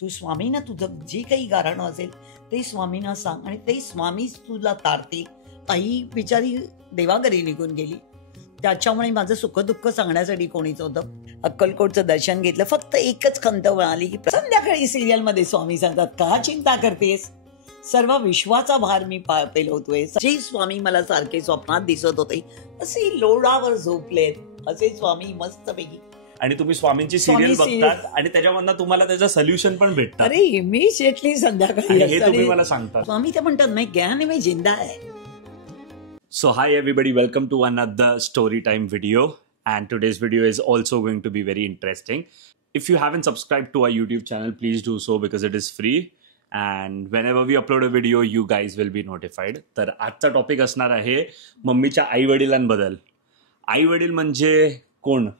तू स्वामींना तुझं जे काही गाऱ्हाणं असेल ते स्वामींना सांग आणि ते स्वामीच तुला तारतील. आई बिचारी देवाघरी निघून गेली, त्याच्यामुळे माझं सुख दुःख सांगण्यासाठी कोणीच होतं. अक्कलकोटचं दर्शन घेतलं, फक्त एकच खंत मिळाली की संध्याकाळी सिरियल मध्ये स्वामी सांगतात का चिंता करतेस, सर्व विश्वाचा भार मी पेलवतोय. जे स्वामी मला सारखे स्वप्नात दिसत होते असे लोळावर झोपलेत, असे स्वामी मस्तपैकी. आणि तुम्ही स्वामींची सिरियल बघतात आणि त्याच्यामधनं तुम्हाला त्याचं सोल्युशन पण भेटतं. अरे इमिजिएटली संध्याकाळी हे तुम्ही मला सांगता. स्वामी ते म्हणतात मैं ज्ञान में जिंदा है. So hi everybody, welcome to another story time video, and today's video is also going to be very interesting. If you haven't subscribed to our YouTube channel, please do so because it is free, and whenever we upload a video you guys will be notified. तर आजचा topic असणार आहे मम्मीच्या आई वडिलांबद्दल. आई वडील म्हणजे कोण,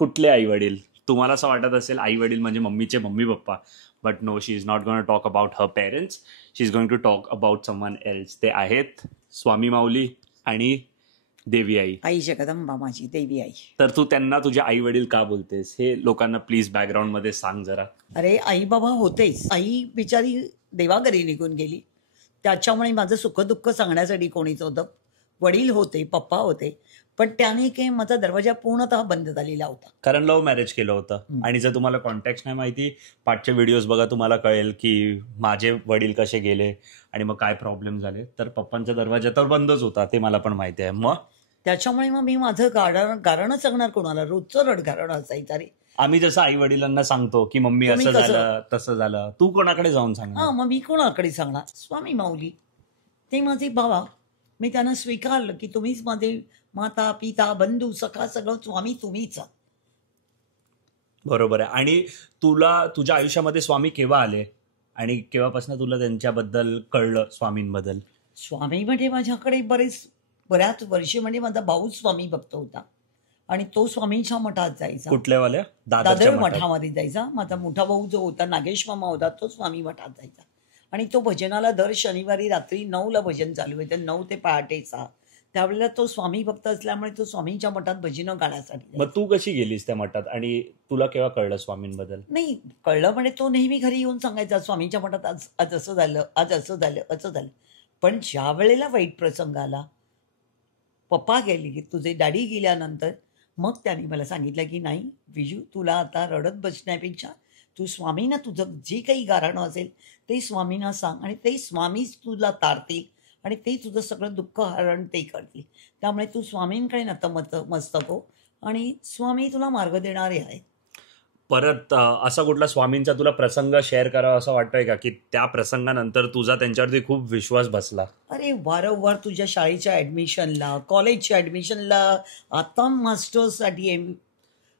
कुठले आई वडील? तुम्हाला असं वाटत असेल आई वडील म्हणजे मम्मीचे mummy papa, but no, she is not going to talk about her parents, she is going to talk about someone else. ते आहेत स्वामी माऊली आणि देवी आई, आई जगदंबा माझी देवी आई. तर तू त्यांना तुझे आई वडील का बोलतेस हे लोकांना प्लीज बॅकग्राऊंड मध्ये सांग जरा. अरे आई बाबा होतेच, आई बिचारी देवाघरी निघून गेली, त्याच्यामुळे माझं सुख दुःख सांगण्यासाठी कोणीच होतं. वडील होते, पप्पा होते, पण त्याने काही माझा दरवाजा पूर्णतः बंद झालेला होता. कारण लव्ह मॅरेज केलं होतं. आणि जर तुम्हाला कॉन्टॅक्ट नाही माहिती, पाठचे व्हिडिओज बघा, तुम्हाला कळेल की माझे वडील कसे गेले आणि मग काय प्रॉब्लेम झाले. तर पप्पांचा दरवाजा तर बंदच होता, ते मला पण माहिती आहे. मग त्याच्यामुळे मग मी माझं गारणं सांगणार कोणाला, रोजचं रडगाणं असायचं. रे आम्ही जसं आई वडिलांना सांगतो की मम्मी असं झालं तसं झालं, तू कोणाकडे जाऊन सांगणार? मग मी कोणाकडे सांगणार? स्वामी माऊली ते माझे बाबा, मी त्यांना स्वीकारलं की तुम्हीच माझे माता पिता बंधू सखा सगळं स्वामी तुम्हीच. बरोबर आहे. आणि तुला तुझ्या आयुष्यामध्ये स्वामी केव्हा आले आणि केव्हापासून तुला त्यांच्याबद्दल कळलं, स्वामींबद्दल? स्वामी म्हणजे माझ्याकडे बऱ्याच वर्षे म्हणजे माझा भाऊ स्वामी भक्त होता आणि तो स्वामींच्या मठात जायचा. कुठल्या वाल्या? दादर मठामध्ये जायचा. माझा मोठा भाऊ जो होता नागेश मामा होता, तो स्वामी मठात जायचा आणि तो भजनाला दर शनिवारी रात्री 9ला भजन चालू व्हायचं, 9 ते पहाटे 6. त्यावेळेला तो स्वामी भक्त असल्यामुळे तो स्वामींच्या मठात भजनं गाण्यासाठी. मग तू कशी गेलीस त्या मठात आणि तुला केव्हा कळलं स्वामींबद्दल? नाही कळलं म्हणजे तो नेहमी घरी येऊन सांगायचा स्वामींच्या मठात आज असं झालं, आज असं झालं, असं झालं. पण ज्या वेळेला वाईट प्रसंग आला, पप्पा गेले की तुझे डॅडी गेल्यानंतर, मग त्यांनी मला सांगितलं की नाही विजू, तुला आता रडत बसण्यापेक्षा तू स्वामींना तुझं जे काही गाऱ्हाणं असेल ते स्वामींना सांग आणि ते स्वामीच तुला तारतील आणि ते तुझं सगळं दुःख हरण ते करतील. त्यामुळे तू स्वामींकडे नतमस्तक हो आणि स्वामी तुला मार्ग देणारे आहेत. परत असा कुठला स्वामींचा तुला प्रसंग शेअर करावा असं वाटतंय का की त्या प्रसंगानंतर तुझा त्यांच्यावरती खूप विश्वास बसला? अरे वारंवार तुझ्या शाळेच्या ऍडमिशनला, कॉलेजच्या ऍडमिशनला, आता मास्टर्ससाठी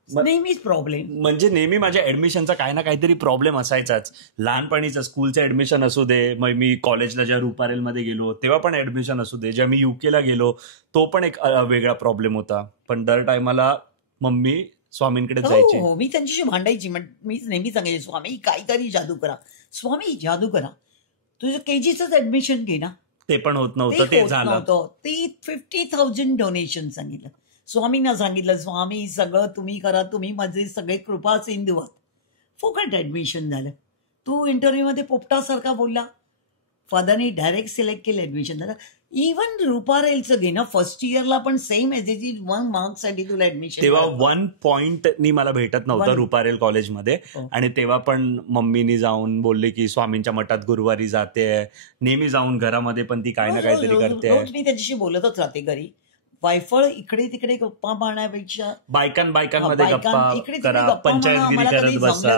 नेहमीच प्रॉब्लेम. म्हणजे नेहमी माझ्या ऍडमिशनचा काही ना काहीतरी प्रॉब्लेम असायचाच. लहानपणीचा स्कूलचं ऍडमिशन असू दे, मग मी कॉलेजला ज्या रुपारेलमध्ये गेलो तेव्हा पण ऍडमिशन असू दे, जेव्हा मी युकेला गेलो तो पण एक वेगळा प्रॉब्लेम होता. पण दर टायमाला मम्मी स्वामींकडे जायची. हो, मी त्यांच्याशी भांडायची. मी नेहमी सांगायची स्वामी काहीतरी जादू करा, स्वामी जादू करा, तुझं केजीच ऍडमिशन घे ना. ते पण होत नव्हतं. ते झालं ते 50,000 डोनेशन सांगितलं. स्वामींना सांगितलं स्वामी सगळं तुम्ही करा, तुम्ही माझे सगळे कृपा सिंधू आहात. फुकट ऍडमिशन झालं. तू इंटरव्ह्यू मध्ये पोपटासारखा बोलला, फादरने डायरेक्ट सिलेक्ट केलं, ऍडमिशन झालं. इव्हन रुपारेलचं घे ना, फर्स्ट इयरला पण सेम एज 1 मार्क्ससाठी तुला ऍडमिशन. तेव्हा 1 पॉइंटनी मला भेटत नव्हतं रुपारेल कॉलेजमध्ये. आणि तेव्हा पण मम्मीनी जाऊन बोलले की स्वामींच्या मठात गुरुवारी जाते, नेहमी जाऊन घरामध्ये पण ती काही ना काहीतरी करते. मी त्याच्याशी बोलतच राहते घरी. वायफळ इकडे तिकडे गप्पा मारण्यापेक्षा बायकांमध्ये गप्पा करा, पंचायतगिरी करत बसा,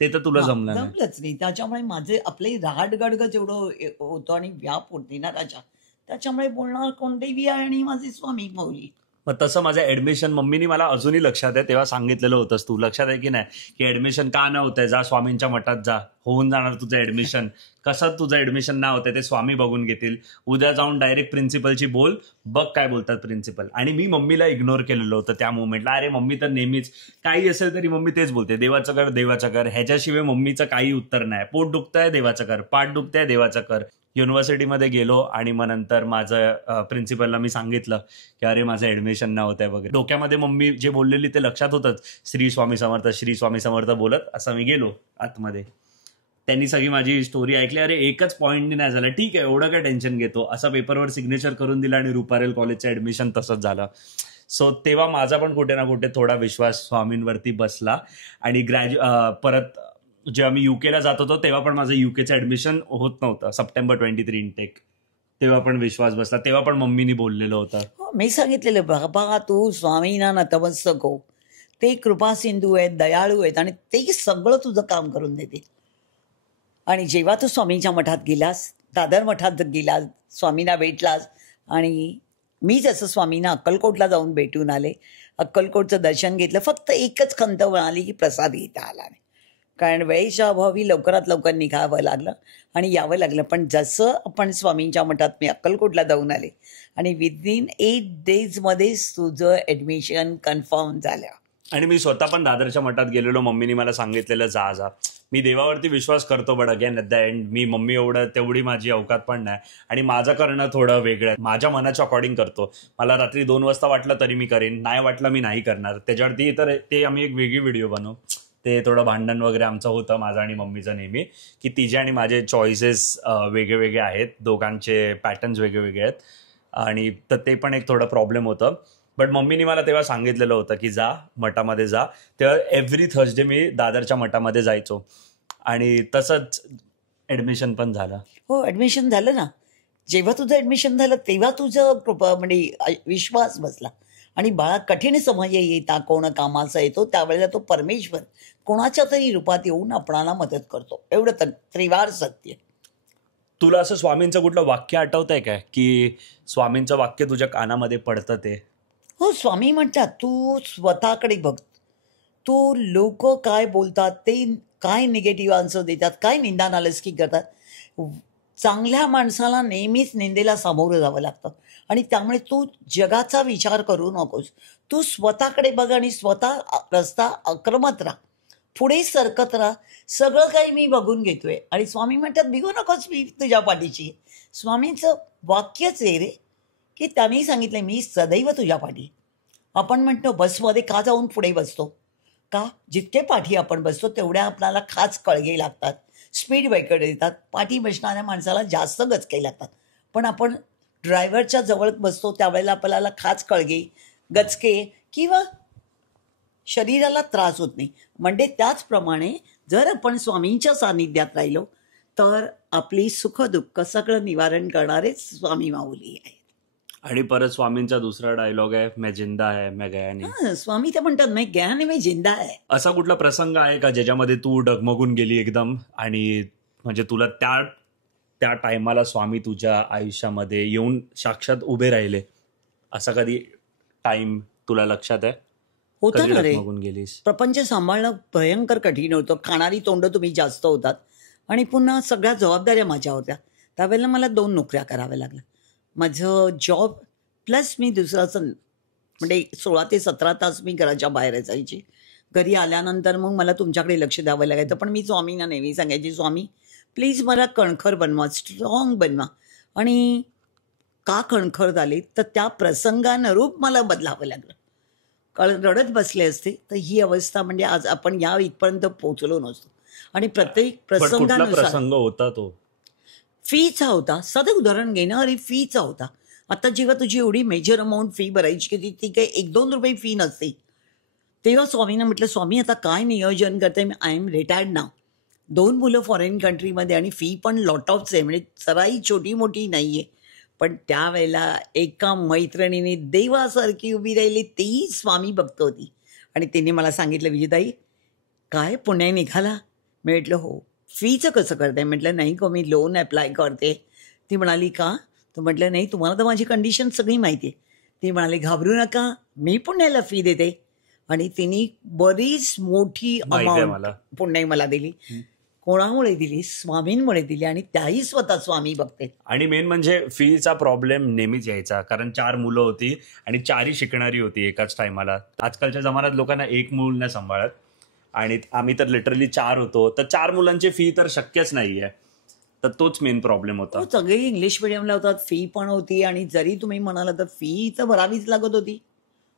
ते तर तुला जमलंच नाही. त्याच्यामुळे माझे आपले राहडगडग जेवढं होतं आणि व्याप होती ना राजा, त्याच्यामुळे बोलणार कोण? देवी आहे आणि माझे स्वामी माऊली. मग तसं माझं ऍडमिशन मम्मीनी मला अजूनही लक्षात आहे, तेव्हा सांगितलेलं होतंस तू, लक्षात आहे की नाही, की ऍडमिशन का न होतंय, जा स्वामींच्या मठात जा, होऊन जाणार तुझं ऍडमिशन. कसं तुझं ऍडमिशन ना होतंय ते स्वामी बघून घेतील. उद्या जाऊन डायरेक्ट प्रिन्सिपलची बोल, बघ काय बोलतात प्रिन्सिपल. आणि मी मम्मीला इग्नोर केलेलं होतं त्या मुवमेंटला. अरे मम्मी तर नेहमीच काही असेल तरी मम्मी तेच बोलते, देवाचं कर, देवाचं कर, ह्याच्याशिवाय मम्मीचं काही उत्तर नाही. पोट दुखतंय देवाचं कर, पाठ दुखतंय देवाचं कर. युनिव्हर्सिटीमध्ये गेलो आणि मग नंतर माझं प्रिन्सिपलला मी सांगितलं की अरे माझं ॲडमिशन नाही होत आहे वगैरे. डोक्यामध्ये मम्मी जे बोललेली ते लक्षात होतंच, श्री स्वामी समर्थ बोलत असं मी गेलो आतमध्ये. त्यांनी सगळी माझी स्टोरी ऐकली. अरे एकच पॉईंटनी नाही झालं, ठीक आहे एवढं काय टेन्शन घेतो, असं पेपरवर सिग्नेचर करून दिलं आणि रुपारेल कॉलेजचं ॲडमिशन तसंच झालं. सो तेव्हा माझा पण कुठे ना कुठे थोडा विश्वास स्वामींवरती बसला. आणि परत जेव्हा मी युकेला जात होतो तेव्हा पण माझं युकेचं ॲडमिशन होत नव्हतं, सप्टेंबर 23 इनटेक. तेव्हा पण विश्वास बसला, तेव्हा पण मम्मीनी बोललेलं होतं. मी सांगितलेलं बाबा तू स्वामींना नतमस्तक हो, ते कृपा सिंधू आहेत, दयाळू आहेत आणि ते सगळं तुझं काम करून देतील. आणि जेव्हा तू स्वामींच्या मठात गेलास, दादर मठात गेलास, स्वामींना भेटलास, आणि मी जसं स्वामींना अक्कलकोटला जाऊन भेटून आले, अक्कलकोटचं दर्शन घेतलं, फक्त एकच खंत मिळाली की प्रसाद घेता आला नाही, कारण वेळेच्या अभावी लवकरात लवकर निघावं लागलं आणि यावं लागलं. पण जसं आपण स्वामींच्या मठात मी अक्कलकोटला जाऊन आले आणि विदिन 8 डेजमध्येच तुझं ॲडमिशन कन्फर्म झालं. आणि मी स्वतः पण दादरच्या मठात गेलेलो, मम्मीने मला सांगितलेलं जा. मी देवावरती विश्वास करतो, but again at the and me mummy तेवढी माझी अवकात पण नाही आणि माझं करणं थोडं वेगळं आहे. माझ्या मनाच्या अकॉर्डिंग करतो. मला रात्री 2 वाजता वाटलं तरी मी करेन, नाही वाटलं मी नाही करणार. त्याच्यावरती तर ते आम्ही एक वेगळी व्हिडिओ बनवू. ते थोडं भांडण वगैरे आमचं होतं, माझं आणि मम्मीचं नेहमी, की तिचे आणि माझे चॉईसेस वेगळे आहेत, दोघांचे पॅटर्न्स वेगळे आहेत. आणि तर ते पण एक थोडं प्रॉब्लेम होतं. बट मम्मीने मला तेव्हा सांगितलेलं होतं की जा मठामध्ये जा. तेव्हा एव्हरी थर्सडे मी दादरच्या मठामध्ये जायचो आणि तसंच ॲडमिशन पण झालं. हो, ॲडमिशन झालं ना. जेव्हा तुझं ॲडमिशन झालं तेव्हा तुझं म्हणजे विश्वास बसला. आणि बाळा कठीण समय येता कोण कामाचा येतो, त्यावेळेला तो परमेश्वर कोणाच्या तरी रूपात येऊन आपणाला मदत करतो. एवढं तर त्रिवार सत्य. तुला असं स्वामींचं कुठलं वाक्य आठवतंय काय की स्वामींचं वाक्य तुझ्या कानामध्ये पडतं ते? हो, स्वामी म्हणतात तू स्वतःकडे बघ. तू लोक काय बोलतात, ते काय निगेटिव्ह आन्सर देतात, काय निंदा नालस्की करतात. चांगल्या माणसाला नेहमीच निंदेला सामोरं जावं लागतं आणि त्यामुळे तू जगाचा विचार करू नकोस. तू स्वतःकडे बघ आणि स्वतः रस्ता आक्रमत राहा, पुढे सरकत राहा. सगळं काही मी बघून घेतोय. आणि स्वामी म्हणतात भिगू नकोस, मी तुझ्या पाठीची. स्वामींचं वाक्यच आहे रे, की त्यांनी सांगितलं मी सदैव तुझ्या पाठी. आपण म्हणतो बसमध्ये का जाऊन पुढे बसतो, का जितके पाठी आपण बसतो तेवढ्या आपल्याला खास कळगे लागतात, स्पीड ब्रेकर येतात, पाठी बसणाऱ्या माणसाला जास्त गचके लागतात. पण आपण ड्रायव्हरच्या जवळ बसतो त्यावेळेला आपल्याला खास कळगे, गचके किंवा शरीराला त्रास होत नाही. म्हणजे त्याचप्रमाणे जर आपण स्वामींच्या सानिध्यात राहिलो तर आपली सुखदुःख सगळं निवारण करणारेच स्वामी माऊली आहेत. आणि परत स्वामींचा दुसरा डायलॉग आहे, मैं जिंदा है मैं गया नहीं. स्वामी ते म्हणतात मैं गया नहीं मैं जिंदा आहे. असा कुठला प्रसंग आहे का ज्याच्यामध्ये तू डगमगून गेली एकदम आणि म्हणजे तुला त्या टायमाला स्वामी तुझ्या आयुष्यामध्ये येऊन साक्षात उभे राहिले, असा कधी टाइम तुला लक्षात आहे? होता ना रे. डगमगून गेलीस? प्रपंच सांभाळणं भयंकर कठीण होतं. खाणारी तोंड तुम्ही जास्त होतात आणि पुन्हा सगळ्या जबाबदाऱ्या माझ्या होत्या. त्यावेळेला मला 2 नोकऱ्या कराव्या लागल्या. माझं जॉब प्लस मी दुसराचं म्हणजे 16 ते 17 तास मी घराच्या बाहेर असायची. घरी आल्यानंतर मग मला तुमच्याकडे लक्ष द्यावं लागायचं. पण मी स्वामींना नेहमी सांगायची, स्वामी प्लीज मला कणखर बनवा, स्ट्रॉंग बनवा. आणि का कणखर झाले तर त्या प्रसंगानुरूप मला बदलावं लागलं. कारण रडत बसले असते तर ही अवस्था म्हणजे आज आपण या इथपर्यंत पोहोचलो नसतो. आणि प्रत्येक प्रसंगानुसार प्रसंग होता तो फीचा होता. साधं उदाहरण घेणं, अरे फीचा होता. आता जेव्हा तुझी एवढी मेजर अमाऊंट फी भरायची की ती काही 1-2 रुपये फी नसते, तेव्हा स्वामींना म्हटलं स्वामी आता काय नियोजन करते, आय एम रिटायर्ड नाव. 2 मुलं फॉरेन कंट्रीमध्ये आणि फी पण लॉट ऑफच आहे, म्हणजे सराई छोटी मोठी नाही आहे. पण त्यावेळेला एका मैत्रिणीने देवासारखी उभी राहिली, तीही स्वामी भक्त होती. आणि तिने मला सांगितलं, विजयताई काय पुणे निघाला? मी म्हटलं हो. फीचं कसं करते? म्हटलं नाही का मी लोन अप्लाय करते. ती म्हणाली का? तर म्हटलं नाही, तुम्हाला तर माझी कंडिशन सगळी माहिती आहे. ती म्हणाली घाबरू नका, मी पुण्याला फी देते. आणि तिने बरीच मोठी अमाऊंट पुणे मला दिली. कोणामुळे दिली? स्वामींमुळे दिली. आणि त्याही स्वतः स्वामी बघते. आणि मेन म्हणजे फीचा प्रॉब्लेम नेहमीच यायचा, कारण 4 मुलं होती आणि 4ही शिकणारी होती एकाच टायमाला. आजकालच्या जमान्यात लोकांना 1 मूल नाही सांभाळत आणि आम्ही तर लिटरली 4 होतो. तर 4 मुलांची फी तर शक्यच नाही आहे. तर तोच मेन प्रॉब्लेम होता. हो, सगळे इंग्लिश मिडियमला होतात, फी पण होती आणि जरी तुम्ही म्हणाला तर फी तर भरावीच लागत होती,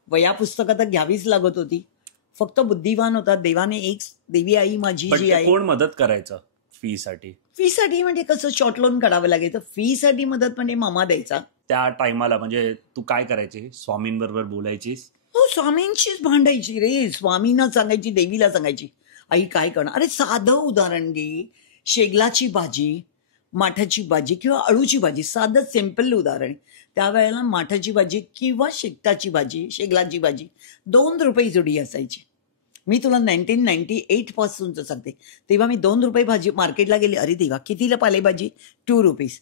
वया पुस्तकं तर घ्यावीच लागत होती. फक्त बुद्धिवान होता देवाने एक देवी आई माझी पण जी ते आहे. कोण मदत करायचं फीसाठी? फीसाठी म्हणजे कसं शॉर्ट लोन काढावं लागेल, तर फीसाठी मदत म्हणजे मामा द्यायचा. त्या टायमाला म्हणजे तू काय करायची? स्वामींबरोबर बोलायचीस? हो, स्वामींशीच भांडायची रे, स्वामींना सांगायची, देवीला सांगायची, आई काय करणार. अरे साधं उदाहरण घे, शेगलाची भाजी, माठाची भाजी किंवा अळूची भाजी, साधं सिम्पल उदाहरण. त्यावेळेला माठाची भाजी किंवा शेकटाची भाजी, शेगलाची भाजी 2 रुपये जुडी असायची. मी तुला 1998 पासूनच सांगते. तेव्हा मी 2 रुपये भाजी मार्केटला गेले, अरे देवा कितीला पालेभाजी, 2 रुपीज.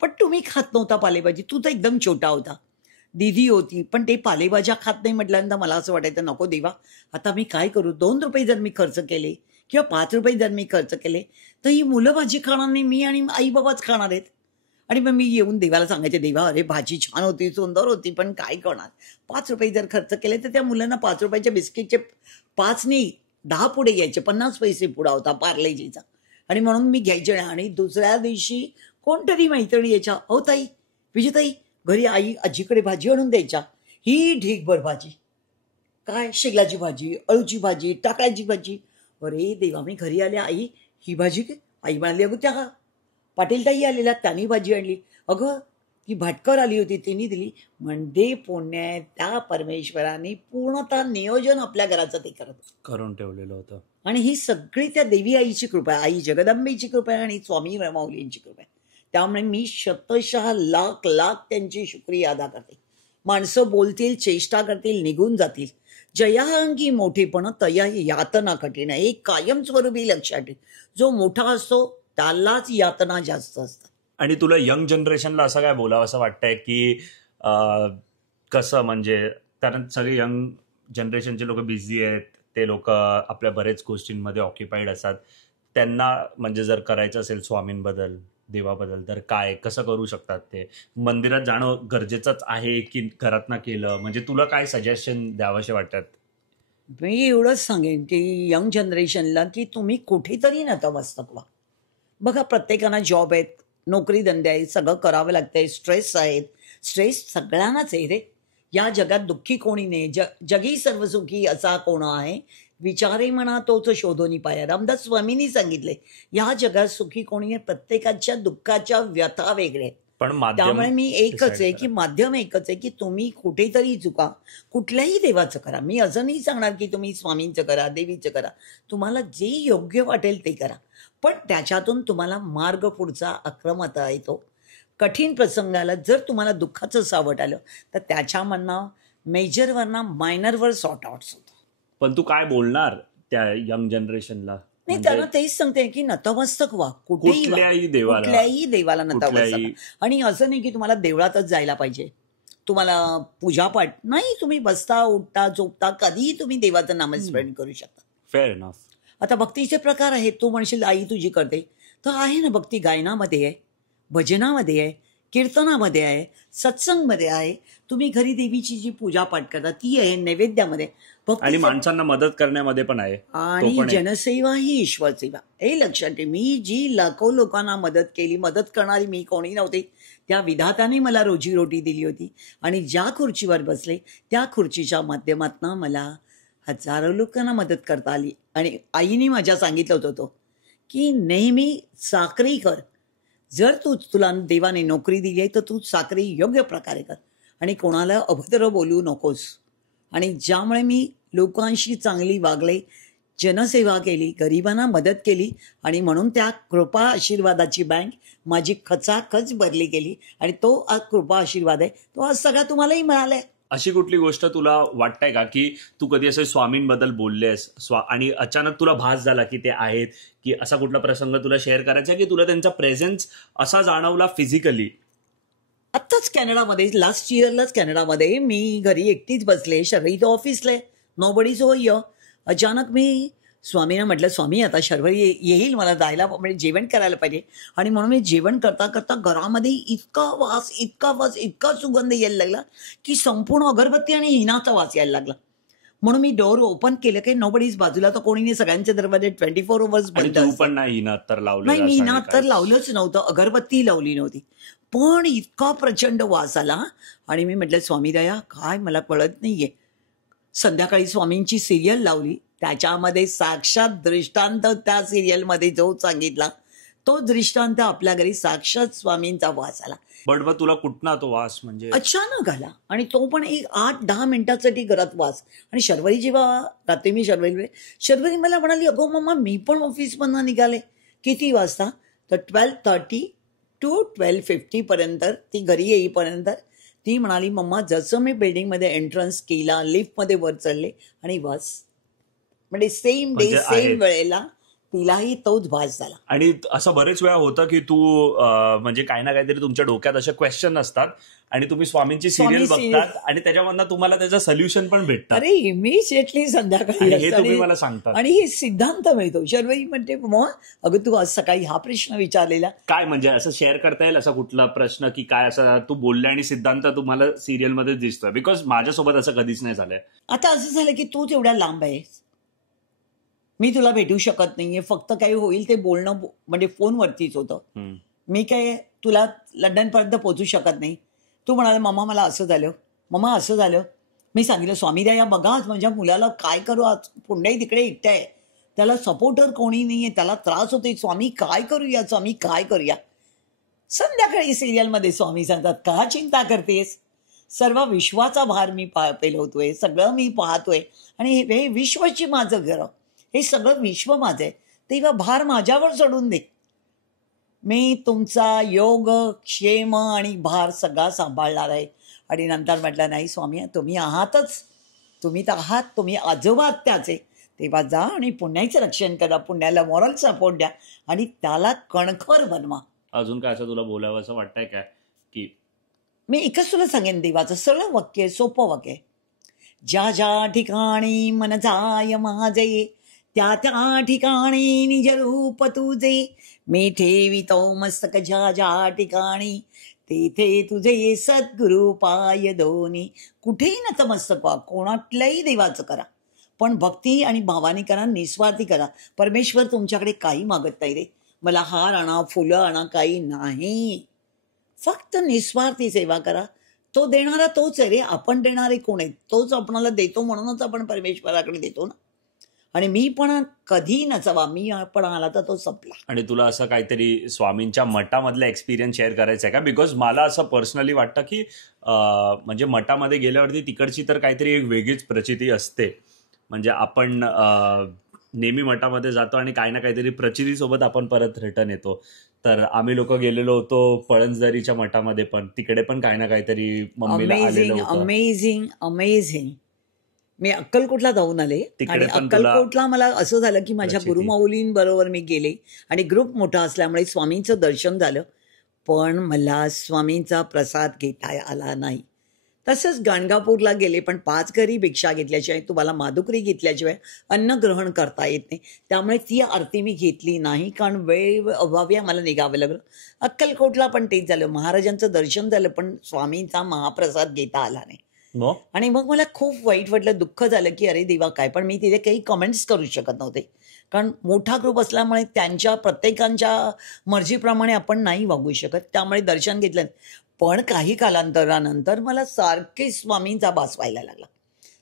पण तुम्ही खात नव्हता पालेभाजी, तू तर एकदम छोटा होता. दीदी होती पण ते पालेभाज्या खात नाही म्हटल्यानंतर मला असं वाटायचं नको देवा, आता मी काय करू. 2 रुपये जर मी खर्च केले किंवा 5 रुपये जर मी खर्च केले तर ही मुलं भाजी खाणार नाही, मी आणि आई बाबाच खाणार आहेत. आणि मग मी येऊन देवाला सांगायचे, देवा अरे भाजी छान होती, सुंदर होती, पण काय करणार, 5 रुपये जर खर्च केले तर त्या मुलांना 5 रुपयाच्या बिस्किटचे 5 नाही 10 पुढे घ्यायचे, 50 पैसे पुढा होता पार्लेजीचा. आणि म्हणून मी घ्यायचे नाही. आणि दुसऱ्या दिवशी कोणतरी मैत्रिणी यायच्या, हो ताई, विजयताई, घरी आई आजीकडे भाजी आणून द्यायच्या, ही ढीगभर भाजी, काय शेगलाची भाजी, अळूची भाजी, टाकळ्याची भाजी. अरे देवा, मी घरी आले, आई ही भाजी काय? आई म्हणाली, अगं त्या पाटील ताई आलेल्या त्यांनी भाजी आणली, अगं ती भाटकर आली होती तिने दिली. म्हणजे पुण्यात त्या परमेश्वराने पूर्णतः नियोजन आपल्या घराचं ते करून ठेवलेलं होतं. आणि ही सगळी त्या देवी आईची कृपा आहे, आई जगदंबेची कृपा आहे आणि स्वामी माऊलींची कृपा आहे. त्यामुळे मी शतशः लाख लाख त्यांची शुक्रिया अदा करते. माणसं बोलतील, चेष्टा करतील, निघून जातील. जया अंगी मोठेपण तया यातना कठीण आहे, हे कायमस्वरूपी लक्षात ठेव. जो मोठा असतो त्यालाच यातना जास्त असतात. आणि तुला यंग जनरेशनला असं काय बोलावं असं वाटतंय की कसं, म्हणजे कारण सगळे यंग जनरेशनचे लोक बिझी आहेत, ते लोक आपल्या बरेच गोष्टींमध्ये ऑक्युपाईड असतात. त्यांना म्हणजे जर करायचं असेल स्वामींबद्दल, देवाबद्दल, तर काय कसं करू शकतात? ते मंदिरात जाणं गरजेचंच आहे की घरातनं केलं? म्हणजे तुला काय सजेशन द्यावंसे वाटतात? मी एवढंच सांगेन की यंग जनरेशनला की तुम्ही कुठेतरी नतमस्तक व्हा. बघा, प्रत्येकाला जॉब आहेत, नोकरी धंदे आहेत, सगळं करावं लागतंय, स्ट्रेस आहेत. स्ट्रेस सगळ्यांनाच आहे रे. या जगात दुःखी कोणी नाही. जगी सर्वसुखी असा कोण आहे, विचारे म्हणा तोच शोधोनी पाया. रामदास स्वामींनी सांगितले, या जगात सुखी कोणी आहे, प्रत्येकाच्या दुःखाच्या व्यथा वेगळ्या आहेत. पण त्यामुळे मी एकच आहे की माध्यम एकच आहे की तुम्ही कुठेतरी चुका, कुठल्याही देवाचं करा. मी असं नाही सांगणार की तुम्ही स्वामींचं करा, देवीचं करा, तुम्हाला जे योग्य वाटेल ते करा. पण त्याच्यातून तुम्हाला मार्ग पुढचा आक्रमता येतो. कठीण प्रसंगाला जर तुम्हाला दुःखाचं सावट आलं तर त्याच्यामधनं मेजरवरनं मायनरवर सॉर्ट आउट्स होतं. पण तू काय बोलणार त्या यंग जनरेशनला? नाही, त्यांना तेच सांगते की नतमस्तक व्हा, कुठल्याही देवाला नतमस्तक. आणि असं नाही की तुम्हाला देवळातच जायला पाहिजे, तुम्हाला पूजापाठ नाही, तुम्ही बसता उठता झोपता कधीही तुम्ही देवाचं नामस्मरण करू शकता. Fair enough. आता भक्तीचे प्रकार आहेत. तू म्हणशील आई तुझी करते, तर आहे ना, भक्ती गायनामध्ये आहे, भजनामध्ये आहे, कीर्तनामध्ये आहे, सत्संगमध्ये आहे. तुम्ही घरी देवीची जी पूजा पाठ करता ती आहे, नैवेद्यामध्ये. आणि माणसांना मदत करण्यामध्ये पण आहे. आणि जनसेवा ही ईश्वर सेवा, हे लक्षात ठेव. मी जी लाखो लोकांना मदत केली, मदत करणारी मी कोणी नव्हते, त्या विधाताने मला रोजीरोटी दिली होती. आणि ज्या खुर्चीवर बसले त्या खुर्चीच्या माध्यमातून मला हजारो लोकांना मदत करता आली. आणि आईने माझ्या सांगितलं होतं की नेहमी साखरी कर. जर तुला देवाने नोकरी दिली आहे तर तू साखरी योग्य प्रकारे कर आणि कोणाला अभद्र बोलू नकोस. आणि ज्यामुळे मी लोकांशी चांगली वागले, जनसेवा केली, गरिबांना मदत केली आणि म्हणून त्या कृपा आशीर्वादाची बँक माझी खचाखच भरली गेली. आणि तो कृपा आशीर्वाद आहे, तो आज सगळा तुम्हालाही मिळालाय. अशी कुठली गोष्ट तुला वाटतंय का की तू कधी असे स्वामींबद्दल बोललेस आणि अचानक तुला भास झाला की ते आहेत, की असा कुठला प्रसंग तुला शेअर करायचा की तुला त्यांचा प्रेझेन्स असा जाणवला फिजिकली? आत्ताच कॅनडामध्ये, लास्ट इयरलाच कॅनडामध्ये मी घरी एकटीच बसले, शर्वरी ऑफिसला, नोबडी सो हियर. अचानक मी स्वामींना म्हटलं, स्वामी आता शर्वरी येईल, मला जायला म्हणजे जेवण करायला पाहिजे. आणि म्हणून मी जेवण करता करता घरामध्ये इतका वास, इतका सुगंध यायला लागला की संपूर्ण अगरबत्ती आणि हिनाचा वास यायला लागला. म्हणून मी डोअर ओपन केलं की नोबडीज, बाजूला तर कोणी नाही, सगळ्यांचे दरवाजे 24 hours आणि बंद तू असतात. पण नाही हिनं तर लावलं नाही, मी ना तर लावलंच नव्हतं, अगरबत्ती लावली नव्हती, पण इतका प्रचंड वास आला आणि मी म्हटलं स्वामी दया काय मला कळत नाहीये. संध्याकाळी स्वामींची सिरियल लावली, त्याच्यामध्ये साक्षात दृष्टांत त्या सिरियलमध्ये जो सांगितला तो दृष्टांत आपल्या घरी साक्षात स्वामींचा वास आला. बट मग तुला कुठला तो वास म्हणजे अचानक आला आणि तो पण एक 8-10 मिनिटासाठी घरात वास. आणि शर्वरी जेव्हा रात्री मी शर्वरी मला म्हणाली, अगो मम्मा मी पण ऑफिसमधनं निघाले. किती वाजता? तर 12:30 to 12:50 पर्यंत ती घरी येईपर्यंत ती म्हणाली, मम्मा जसं मी बिल्डिंगमध्ये एंट्रन्स केला, लिफ्टमध्ये वर चढले आणि वास, म्हणजे सेम डे म्हणजे आहे. सेम वेळेला तिलाही तोच वास झाला. आणि असं बरेच वेळा होतं की तू म्हणजे काही ना काहीतरी तुमच्या डोक्यात असे क्वेश्चन असतात आणि तुम्ही स्वामींची सिरियल बघतात आणि त्याच्यामधनं तुम्हाला त्याचं सोल्युशन पण भेटतं. अरे इमिजिएटली संध्याकाळी आणि हे असतं तुम्ही आणि- मला सांगता आणि हे सिद्धांत मिळतो. शर्वरी म्हणते, मग अगं तू आज सकाळी हा प्रश्न विचारलेला. काय म्हणजे असं शेअर करता येईल असा कुठला प्रश्न की काय असा तू बोलले आणि सिद्धांत तुम्हाला सिरियल मध्ये दिसतोय? बिकॉज माझ्यासोबत असं कधीच नाही झालंय. आता असं झालं की तू तेवढ्या लांब आहेस, मी तुला भेटू शकत नाहीये, फक्त काही होईल ते बोलणं म्हणजे फोनवरतीच होतं. मी काय तुला लंडनपर्यंत पोहोचू शकत नाही. तू म्हणाला मम्मा मला असं झालं, मम्मा असं झालं. मी सांगितलं स्वामी दया बघा आज माझ्या मुलाला काय करू, आज पुण्याही तिकडे एकटं आहे, त्याला सपोर्टर कोणी नाहीये, त्याला त्रास होतोय, स्वामी काय करूया, स्वामी काय करूया. संध्याकाळी सिरियलमध्ये स्वामी सांगतात, का चिंता करतेस, सर्व विश्वाचा भार मी पेलवतोय, सगळं मी पाहतोय आणि हे विश्वची माझं घर, हे सगळं विश्व माझं आहे, तेव्हा भार माझ्यावर सोडून दे. मी तुमचा योग क्षेम आणि भार सगळा सांभाळणार आहे. आणि नंतर म्हटलं नाही स्वामी तुम्ही आहातच, तुम्ही तर आहात, तुम्ही आजोबा त्याचे, तेव्हा जा आणि पुण्याचं रक्षण करा, पुण्याला मॉरल सपोर्ट द्या आणि त्याला कणखर बनवा. अजून काय असं तुला बोलावं असं वाटतंय काय की मी एकच तुला सांगेन, देवाचं सरळ वाक्य आहे, सोपं वाक्य आहे. ज्या ज्या ठिकाणी मन जाय माझे, त्या त्या ठिकाणी निज रूप तुझे, मी ठेवितो मस्तक ज्या ज्या ठिकाणी, तेथे तुझे सद्गुरु पाय दोन्ही. कुठेही नतमस्तक व्हा, कोणातल्याही देवाचं करा, पण भक्ती आणि भावानी करा, निस्वार्थी करा. परमेश्वर तुमच्याकडे काही मागत नाही रे, मला हार आणा, फुलं आणा, काही नाही, फक्त निस्वार्थी सेवा करा. तो देणारा तोच आहे रे, आपण देणारे कोण आहेत, तोच आपणाला देतो, म्हणूनच आपण परमेश्वराकडे देतो ना. आणि मी पण कधी नचावा, मी पण आला तर तो संपला. आणि तुला असं काहीतरी स्वामींच्या मठामधला एक्सपिरियन्स शेअर करायचा आहे का? बिकॉज मला असं पर्सनली वाटतं की म्हणजे मठामध्ये गेल्यावरती तिकडची तर काहीतरी एक वेगळीच प्रचिती असते. म्हणजे आपण नेहमी मठामध्ये जातो आणि काही ना काहीतरी प्रचितीसोबत आपण परत रिटर्न येतो. तर आम्ही लोक गेलेलो होतो पळंजदरीच्या मठामध्ये, पण तिकडे पण काही ना काहीतरी मम्मीला आलेलं अमेझिंग होतं. Amazing amazing. मी अक्कलकोटला जाऊन आले तिकडे आणि पण तुला अक्कलकोटला मला असं झालं की माझ्या प्रचिती. गुरुमाऊलींबरोबर मी गेले आणि ग्रुप मोठा असल्यामुळे स्वामींचं दर्शन झालं, पण मला स्वामींचा प्रसाद घेता आला नाही. तसंच गाणगापूरला गेले, पण 5 घरी भिक्षा घेतल्याशिवाय, तुम्हाला माधुकरी घेतल्याशिवाय अन्न ग्रहण करता येत नाही, त्यामुळे ती आरती मी घेतली नाही, कारण वेळ अभावी आम्हाला निघावं लागलं. अक्कलकोटला पण तेच झालं, महाराजांचं दर्शन झालं पण स्वामींचा महाप्रसाद घेता आला नाही. मग आणि मग मला खूप वाईट वाटलं, दुःख झालं की अरे देवा काय. पण मी तिथे काही कमेंट्स करू शकत नव्हते, कारण मोठा ग्रुप असल्यामुळे त्यांच्या प्रत्येकांच्या मर्जीप्रमाणे आपण नाही वागू शकत, त्यामुळे दर्शन घेतलं. पण काही कालांतरानंतर मला सारखे स्वामींचा भास व्हायला लागला,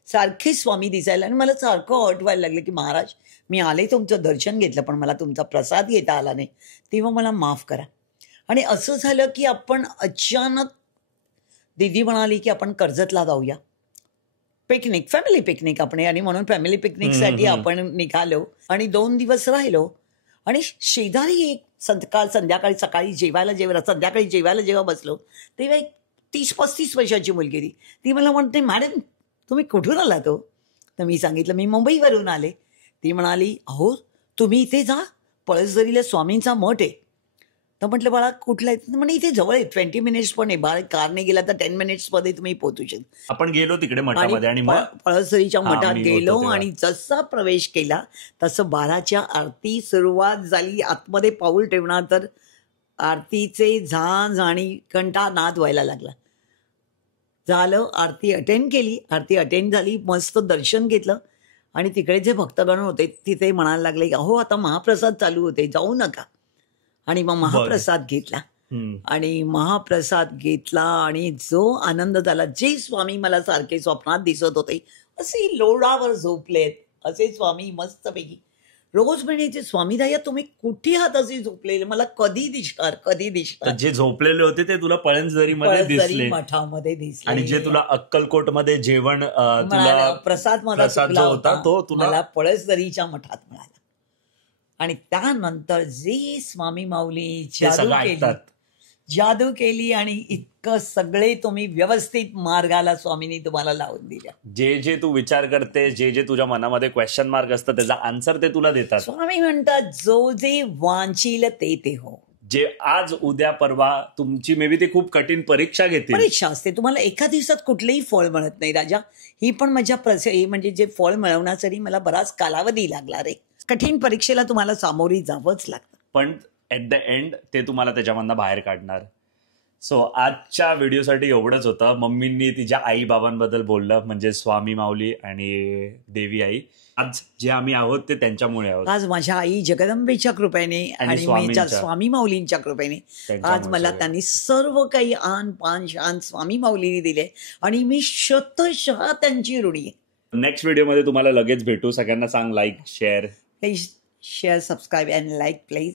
सारखे स्वामी दिसायला, आणि मला सारखं वाटायला लागलं की महाराज मी आले, तुमचं दर्शन घेतलं, पण मला तुमचा प्रसाद घेता आला नाही, तेव्हा मला माफ करा. आणि असं झालं की आपण अचानक, दीदी म्हणाली की आपण कर्जतला जाऊया, पिकनिक, फॅमिली पिकनिक आपण, आणि म्हणून फॅमिली पिकनिकसाठी आपण निघालो आणि 2 दिवस राहिलो. आणि शेजारी एक संध्याकाळी सकाळी संध्याकाळी जेवायला जेव्हा बसलो, तेव्हा एक 30-35 वर्षाची मुलगी होती. ती मला म्हणते, मॅडम तुम्ही कुठून आला तो? तर मी सांगितलं मी मुंबईवरून आले. ती म्हणाली, अहो तुम्ही इथे जा, पळसदरीला स्वामींचा मठ आहे. तर म्हटलं बाळा कुठला आहे? म्हणजे इथे जवळ आहे, 20 मिनिट्स पण आहे, बाळा कारने गेला तर 10 मिनिट्समध्ये तुम्ही पोहोचू शकता. आपण गेलो तिकडे मठामध्ये आणि मग पळसदरीच्या हा, मठात मी होतो गेलो तेव्हा. आणि जसा प्रवेश केला तसं 12च्या आरती सुरुवात झाली. आतमध्ये पाऊल ठेवणार तर आरतीचे झांज आणि कंठा नाद व्हायला लागला. झालं, आरती अटेंड केली, आरती अटेंड झाली, मस्त दर्शन घेतलं आणि तिकडे जे भक्तगण होते तिथे म्हणायला लागले, अहो आता महाप्रसाद चालू होते, जाऊ नका. आणि मग महाप्रसाद घेतला आणि महाप्रसाद घेतला आणि जो आनंद झाला, जे स्वामी मला सारखे स्वप्नात दिसत होते, असे लोळावर झोपलेत असे स्वामी मस्तपैकी. रोज म्हणायचे, स्वामी दाया तुम्ही कुठे आहात असे झोपलेले, मला कधी दिसणार कधी दिसणार. जे झोपलेले होते ते तुला पळंजरीमध्ये दिसले मठामध्ये दिसले. आणि जे तुला अक्कलकोट मध्ये जेवण तुला प्रसाद मला प्रसाद जो होता तो तुला मला पळसदरीच्या मठात मिळाला. आणि त्यानंतर जे स्वामी माऊली जादू केली आणि इतकं सगळे तुम्ही व्यवस्थित मार्गाला स्वामींनी तुम्हाला लावून दिल्या. जे जे तू विचार करते, जे जे तुझ्या मनामध्ये क्वेश्चन मार्क असतं त्याचा आन्सर ते तुला देतात. स्वामी म्हणतात, जो जे वांचील ते ते हो. जे आज उद्या परवा तुमची मे बी ते खूप कठीण परीक्षा घेतील. परीक्षा असते, तुम्हाला एका दिवसात कुठलेही फळ मिळत नाही राजा. ही पण माझ्या म्हणजे जे फळ मिळवण्यासाठी मला बराच कालावधी लागला रे. कठीण परीक्षेला तुम्हाला सामोरी जावंच लागतं, पण ऍट द एंड ते तुम्हाला त्याच्यामधनं बाहेर काढणार. सो आजच्या व्हिडिओसाठी एवढंच होतं. मम्मींनी तिच्या आई बाबांबद्दल बोललं, म्हणजे स्वामी माऊली आणि देवी आई. आज जे आम्ही आहोत ते त्यांच्यामुळे आहोत. आज माझ्या आई जगदंबेच्या कृपेने आणि मी स्वामी माऊलींच्या कृपेने आज मला त्यांनी सर्व काही आन पान शान स्वामी माऊलींनी दिले आणि मी शतशः त्यांची ऋणी आहे. नेक्स्ट व्हिडिओमध्ये तुम्हाला लगेच भेटू. सगळ्यांना सांग like share please share subscribe and like please.